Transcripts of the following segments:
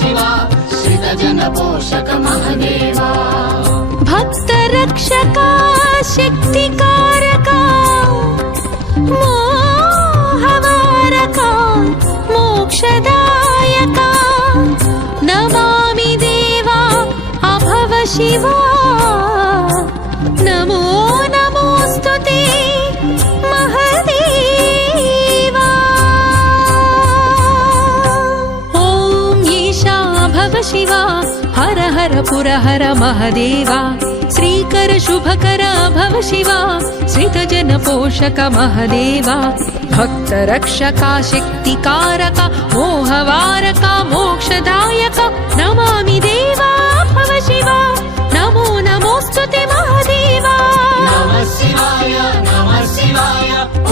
शिवा श्रितजनपोषक महदेवा भक्तरक्षका शक्तिकारका मोहवारका मोक्षदायका नमामि देवा अभव शिवा नमो नमोस्तुते महदेवा ॐ ईशा भव शिवा हर हर पुरहर महदेवा श्रीकर शुभकर भव शिवा श्रितजन पोषक महदेवा भक्तरक्षका शक्तिकारका मोहवारका मोक्षदायका नमामि देवा भव शिवा नमो नमोस्तुते महदेवा नमः शिवाय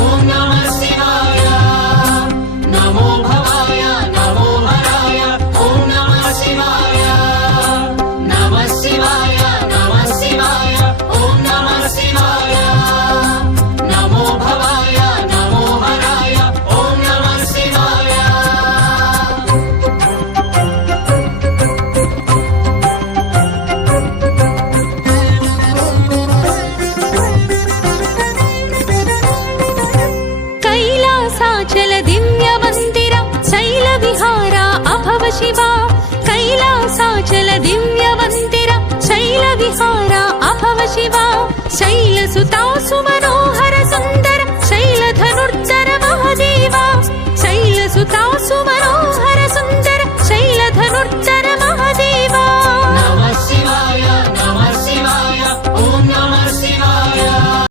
ॐ नमः शिवाय नमो भवाय नमो हराय ॐ नमः शिवाय नमः शिवाय ॐ नमः शिवाय नमो भवाय नमो हराय ॐ नमः शिवाय कैलासाचल दिव्य मंदिर शैल विहार अभव शिवा कैलासाचल दिव्य मंदिर शैल विहार अभव शिवा शैलसुता सुमनो